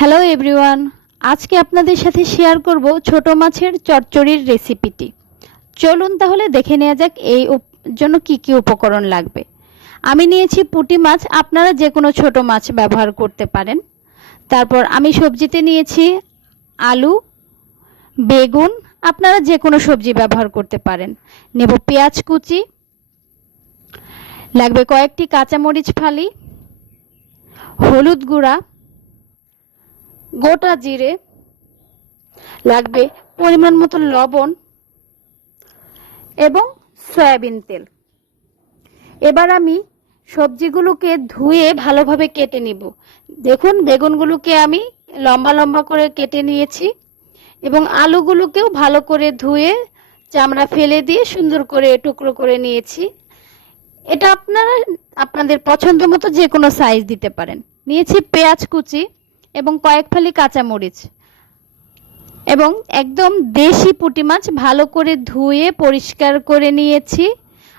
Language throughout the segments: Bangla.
হ্যালো এভরিওয়ান, আজকে আপনাদের সাথে শেয়ার করব ছোট মাছের চচ্চড়ির রেসিপিটি। চলুন তাহলে দেখে নেওয়া যাক এই জন্য কি কি উপকরণ লাগবে। আমি নিয়েছি পুঁটি মাছ, আপনারা যে কোনো ছোট মাছ ব্যবহার করতে পারেন। তারপর আমি সবজিতে নিয়েছি আলু, বেগুন, আপনারা যে কোনো সবজি ব্যবহার করতে পারেন। নেব পেঁয়াজ কুচি, লাগবে কয়েকটি কাঁচামরিচ ফালি, হলুদ গুঁড়া, গোটা জিরে, লাগবে পরিমাণ মতো লবণ এবং সয়াবিন তেল। এবার আমি সবজিগুলোকে ধুয়ে ভালোভাবে কেটে নিব। দেখুন, বেগুনগুলোকে আমি লম্বা লম্বা করে কেটে নিয়েছি এবং আলুগুলোকেও ভালো করে ধুয়ে চামড়া ফেলে দিয়ে সুন্দর করে টুকরো করে নিয়েছি। এটা আপনারা আপনাদের পছন্দ মতো যে কোনো সাইজ দিতে পারেন। নিয়েছি পেঁয়াজ কুচি এবং কয়েক ফালি কাঁচামরিচ এবং একদম দেশি পুঁটি মাছ ভালো করে ধুয়ে পরিষ্কার করে নিয়েছি।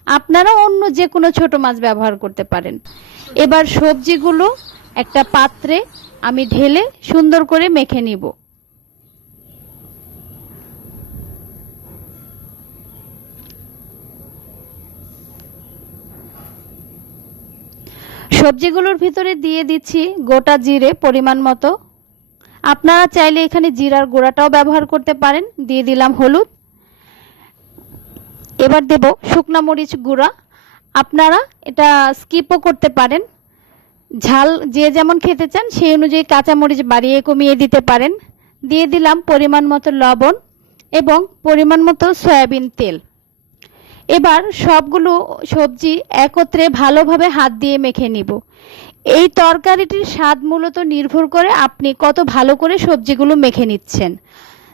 আপনারা অন্য যে কোনো ছোট মাছ ব্যবহার করতে পারেন। এবার সবজিগুলো একটা পাত্রে আমি ঢেলে সুন্দর করে মেখে নিব। সবজিগুলোর ভিতরে দিয়ে দিচ্ছি গোটা জিরে পরিমাণ মতো। আপনারা চাইলে এখানে জিরার গুঁড়াটাও ব্যবহার করতে পারেন। দিয়ে দিলাম হলুদ। এবার দেব শুকনা মরিচ গুঁড়া। আপনারা এটা স্কিপও করতে পারেন, ঝাল যে যেমন খেতে চান সেই অনুযায়ী কাঁচামরিচ বাড়িয়ে কমিয়ে দিতে পারেন। দিয়ে দিলাম পরিমাণ মতো লবণ এবং পরিমাণ মতো সয়াবিন তেল। এবার সবগুলো সবজি একত্রে ভালোভাবে হাত দিয়ে মেখে নিব। এই তরকারিটির স্বাদ মূলত নির্ভর করে আপনি কত ভালো করে সবজিগুলো মেখে নিচ্ছেন।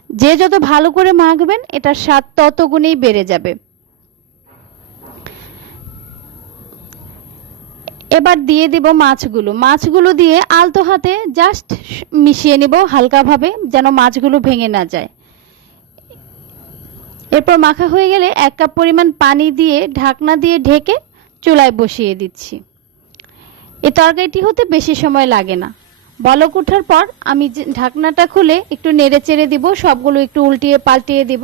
যে যত ভালো করে মাখবেন এটার স্বাদ তত গুণেই বেড়ে যাবে। এবার দিয়ে দিব মাছগুলো দিয়ে আলতো হাতে জাস্ট মিশিয়ে নিব হালকাভাবে, যেন মাছগুলো ভেঙে না যায়। এরপর মাখা হয়ে গেলে 1 কাপ পরিমাণ পানি দিয়ে ঢাকনা দিয়ে ঢেকে চুলায় বসিয়ে দিচ্ছি। এই তরকারিটি হতে বেশি সময় লাগে না। বলক ওঠার পর আমি ঢাকনাটা খুলে একটু নেড়ে চেড়ে দিব, সবগুলো একটু উল্টিয়ে পাল্টিয়ে দিব।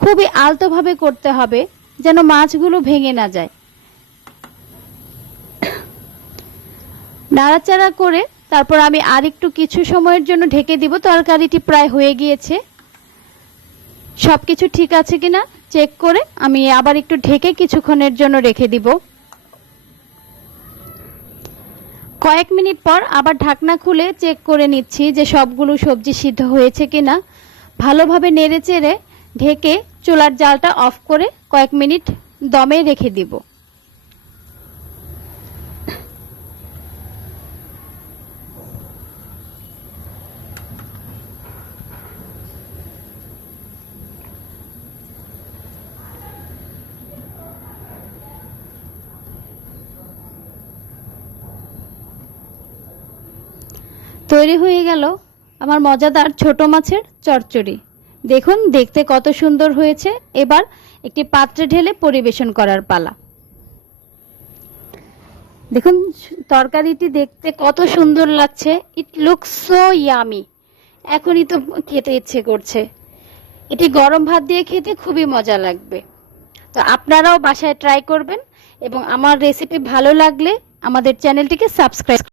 খুবই আলতোভাবে করতে হবে যেন মাছগুলো ভেঙে না যায়। নাড়াচাড়া করে তারপর আমি আর একটু কিছু সময়ের জন্য ঢেকে দিব। তরকারিটি প্রায় হয়ে গিয়েছে। সবকিছু ঠিক আছে কিনা চেক করে আমি আবার একটু ঢেকে কিছুক্ষণের জন্য রেখে দিব। কয়েক মিনিট পর আবার ঢাকনা খুলে চেক করে নিচ্ছি যে সবগুলো সবজি সিদ্ধ হয়েছে কিনা। ভালোভাবে নেড়ে চেড়ে ঢেকে চুলার জালটা অফ করে কয়েক মিনিট দমে রেখে দিব। তৈরি হয়ে গেল আমার মজাদার ছোট মাছের চচ্চড়ি। দেখুন, দেখতে কত সুন্দর হয়েছে। এবার একটি পাত্রে ঢেলে পরিবেশন করার পালা। দেখুন, তরকারিটি দেখতে কত সুন্দর লাগছে। It looks so yummy. এখনই তো খেতে ইচ্ছে করছে। এটি গরম ভাত দিয়ে খেতে খুবই মজা লাগবে। তো আপনারাও বাসায় ট্রাই করবেন এবং আমার রেসিপি ভালো লাগলে আমাদের চ্যানেলটিকে সাবস্ক্রাইব